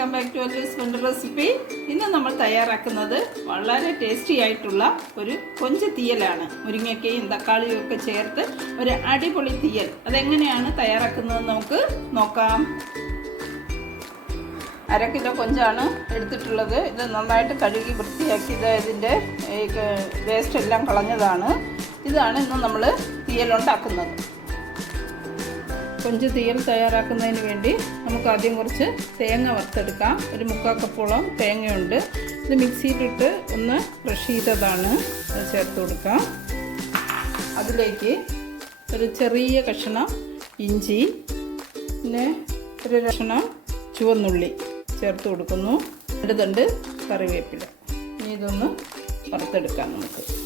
Welcome back to Allu's food recipe ഇന്ന് നമ്മൾ തയ്യാറാക്കുന്നത് വളരെ ടേസ്റ്റി ആയിട്ടുള്ള ഒരു കൊഞ്ച് തീയലാണ്. മുരിങ്ങയ്ക്കയും തക്കാളിയും ഒക്കെ ചേർത്ത് ഒരു അടിപൊളി തീയൽ. അതെങ്ങനെയാണ് തയ്യാറാക്കുന്നത് നമുക്ക് നോക്കാം. അര കിലോ കൊഞ്ചാണ് എടുത്തിട്ടുള്ളത്. ഇത് നന്നായിട്ട് കഴുകി വൃത്തിയാക്കി ഇത് ഇതിന്റെ വേസ്റ്റ് എല്ലാം കളഞ്ഞതാണ്. ഇതാണ് ഇന്ന് നമ്മൾ തീയലുണ്ടാക്കുന്നത് കൊഞ്ച് തീയൽ തയ്യാറാക്കുന്നതിന് വേണ്ടി നമുക്ക് ആദ്യം കുറച്ച് തേങ്ങ വറുത്തെടുക്കാം. ഒരു മുക്കാൽ കപ്പോളം തേങ്ങയുണ്ട്. ഇത് മിക്സിയിലിട്ട് ഒന്ന് ക്രഷ് ചെയ്തതാണ്. ചേർത്ത് കൊടുക്കാം. അതിലേക്ക് ഒരു ചെറിയ കഷ്ണം ഇഞ്ചി പിന്നെ ഒരു കഷ്ണം ചുവന്നുള്ളി ചേർത്ത് കൊടുക്കുന്നു. രണ്ട് തണ്ട് കറിവേപ്പില. ഇനി ഇതൊന്ന് വറുത്തെടുക്കാം നമുക്ക്.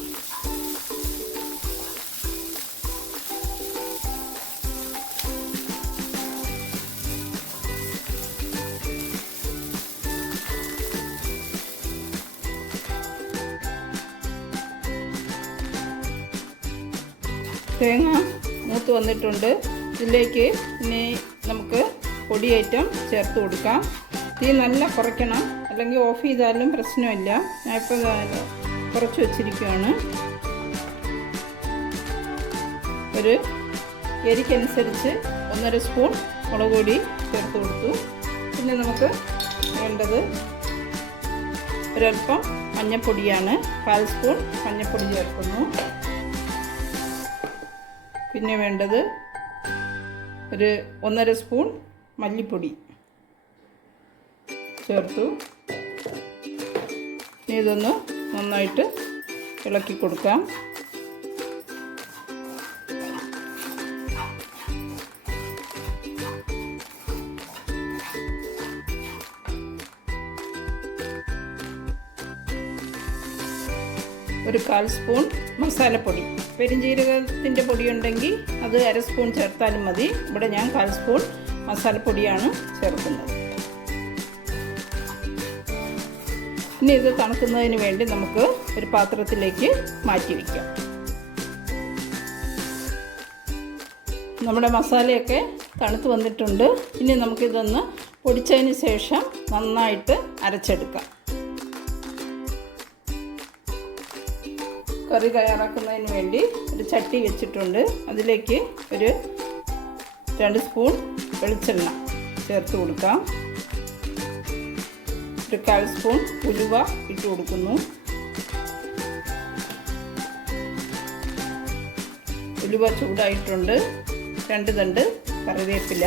തേങ്ങ മൂത്ത് വന്നിട്ടുണ്ട്. ഇതിലേക്ക് ഇനി നമുക്ക് പൊടി ഐറ്റം ചേർത്ത് കൊടുക്കാം. തീ നല്ല കുറയ്ക്കണം. അല്ലെങ്കിൽ ഓഫ് ചെയ്താലും പ്രശ്നമില്ല. ഞാൻ ഇപ്പോൾ കുറച്ച് വെച്ചിരിക്കുകയാണ് ഒരു എരിക്കനുസരിച്ച് ഒന്നര സ്പൂൺ മുളക് പൊടി ചേർത്ത് കൊടുത്തു. പിന്നെ നമുക്ക് വേണ്ടത് ഒരൽപ്പം മഞ്ഞൾപ്പൊടിയാണ് കാൽ സ്പൂൺ മഞ്ഞൾപ്പൊടി ചേർക്കുന്നു. പിന്നെ വേണ്ടത് ഒരു ഒന്നര സ്പൂൺ മല്ലിപ്പൊടി ചേർത്തു. ഇതൊന്ന് നന്നായിട്ട് ഇളക്കി കൊടുക്കാം. ഒരു കാൽ സ്പൂൺ മസാലപ്പൊടി. പെരിഞ്ജീരകത്തിന്റെ പൊടി ഉണ്ടെങ്കിൽ അത് അര സ്പൂൺ ചേർത്താലും മതി. ഇവിടെ ഞാൻ കാൽ സ്പൂൺ മസാലപ്പൊടിയാണ് ചേർക്കുന്നത്. ഇനി ഇത് തണുക്കുന്നതിന് വേണ്ടി നമുക്ക് ഒരു പാത്രത്തിലേക്ക് മാറ്റി വയ്ക്കാം നമ്മുടെ മസാലയൊക്കെ തണുത്ത് വന്നിട്ടുണ്ട്. ഇനി നമുക്കിതൊന്ന് പൊടിച്ചതിന് ശേഷം നന്നായിട്ട് അരച്ചെടുക്കാം. കറി തയ്യാറാക്കുന്നതിന് വേണ്ടി ഒരു ചട്ടി വെച്ചിട്ടുണ്ട്. അതിലേക്ക് ഒരു രണ്ട് സ്പൂൺ വെളിച്ചെണ്ണ ചേർത്ത് കൊടുക്കാം. ഒരു കാൽ സ്പൂൺ ഉലുവ ഇട്ട് കൊടുക്കുന്നു. ഉലുവ ചൂടായിട്ടുണ്ട്. രണ്ട് തണ്ട് കറിവേപ്പില.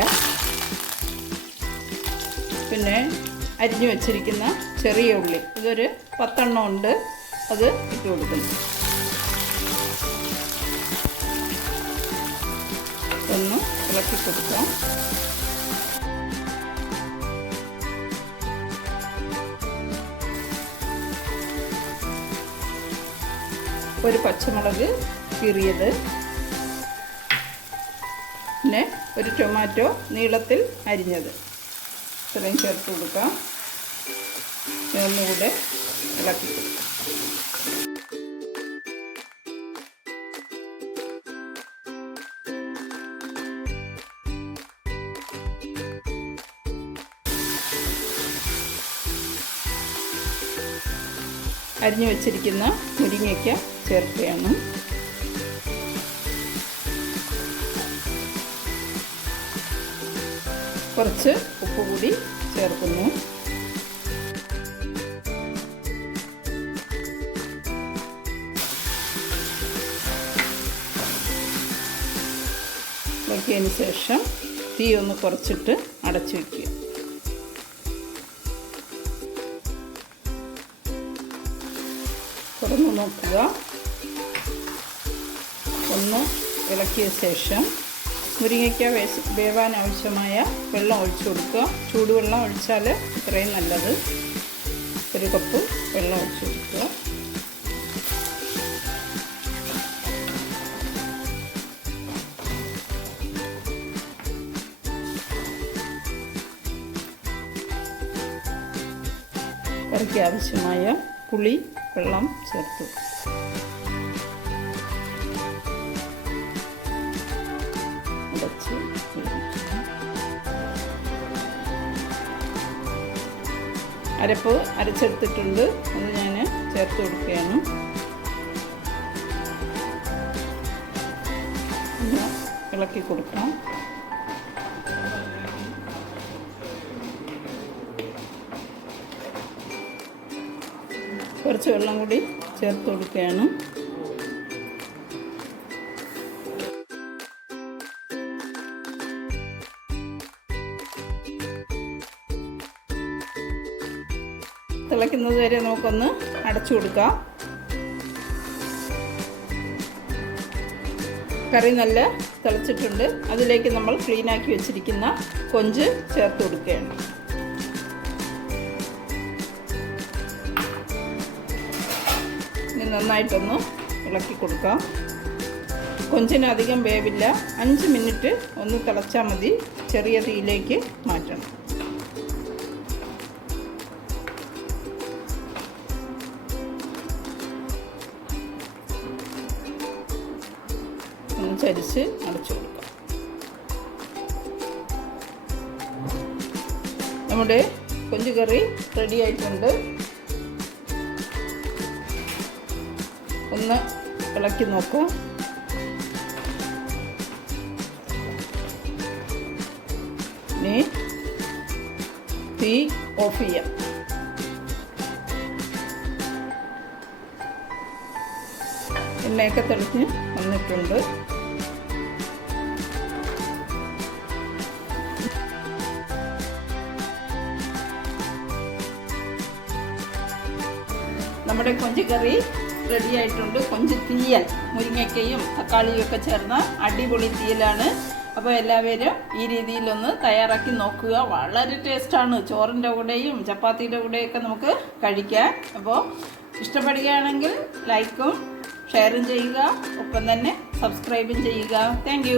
പിന്നെ അരിഞ്ഞു വെച്ചിരിക്കുന്ന ചെറിയ ഉള്ളി. ഇതൊരു പത്തെണ്ണം ഉണ്ട്. അത് ഇട്ട് കൊടുക്കുന്നു. ഒന്ന് ഇളക്കി കൊടുക്കാം. ഒരു പച്ചമുളക് കീറിയത്. പിന്നെ ഒരു ടൊമാറ്റോ നീളത്തിൽ അരിഞ്ഞത്. ഇത്രയും ചേർത്ത് കൊടുക്കാം. ഒന്നുകൂടെ ഇളക്കി കൊടുക്കാം. അരിഞ്ഞു വെച്ചിരിക്കുന്ന മുരിങ്ങയ്ക്ക ചേർക്കുകയാണ്. കുറച്ച് ഉപ്പ് കൂടി ചേർക്കുന്നു. ഇളക്കിയതിന് ശേഷം തീ ഒന്ന് കുറച്ചിട്ട് അടച്ചു വയ്ക്കുക തുറന്ന് നോക്കുക. ഒന്ന് ഇളക്കിയ ശേഷം മുരിങ്ങയ്ക്ക വേവാൻ ആവശ്യമായ വെള്ളം ഒഴിച്ചു കൊടുക്കുക. ചൂടുവെള്ളം ഒഴിച്ചാൽ ഇത്രയും നല്ലത്. ഒരു കപ്പ് വെള്ളം ഒഴിച്ചു കൊടുക്കുക. ആവശ്യമായ പുളി വെള്ളം ചേർത്തു. അരപ്പ് അരച്ചെടുത്തിട്ടുണ്ട്. അത് ഞാൻ ചേർത്ത് കൊടുക്കുകയാണ്. ഇളക്കി കൊടുക്കാം. കുറച്ച് വെള്ളം കൂടി ചേർത്ത് കൊടുക്കുകയാണ്. തിളയ്ക്കുന്നത് വരെ നമുക്കൊന്ന് അടച്ചു കൊടുക്കാം. കറി നല്ല തിളച്ചിട്ടുണ്ട്. അതിലേക്ക് നമ്മൾ ക്ലീനാക്കി വെച്ചിരിക്കുന്ന കൊഞ്ച് ചേർത്ത് കൊടുക്കുകയാണ്. ഇനി നന്നായിട്ടൊന്ന് ഇളക്കി കൊടുക്കാം. കൊഞ്ചിനധികം വേവില്ല. അഞ്ച് മിനിറ്റ് ഒന്ന് തിളച്ചാൽ മതി. ചെറിയ തീയിലേക്ക് മാറ്റണം. ഒന്ന് ചരിച്ച് അടച്ചു കൊടുക്കാം. നമ്മുടെ കൊഞ്ചുകറി റെഡി ആയിട്ടുണ്ട്. ഒന്ന് ഇളക്കി നോക്കൂ. ഇനി തീ ഓഫ് ചെയ്യാം. എണ്ണയൊക്കെ തെളിഞ്ഞ് വന്നിട്ടുണ്ട്. നമ്മുടെ കൊഞ്ചിക്കറി കറി റെഡി ആയിട്ടുണ്ട്. കൊഞ്ച് തീയൽ മുരിങ്ങയ്ക്കയും തക്കാളിയും ഒക്കെ ചേർന്ന അടിപൊളി തീയലാണ്. അപ്പോൾ എല്ലാവരും ഈ രീതിയിലൊന്ന് തയ്യാറാക്കി നോക്കുക. വളരെ ടേസ്റ്റാണ് ചോറിന്റെ കൂടെയും ചപ്പാത്തിയുടെ കൂടെയൊക്കെ നമുക്ക് കഴിക്കാം. അപ്പോൾ ഇഷ്ടപ്പെടുകയാണെങ്കിൽ ലൈക്കും ഷെയറും ചെയ്യുക. ഒപ്പം തന്നെ സബ്സ്ക്രൈബും ചെയ്യുക. താങ്ക്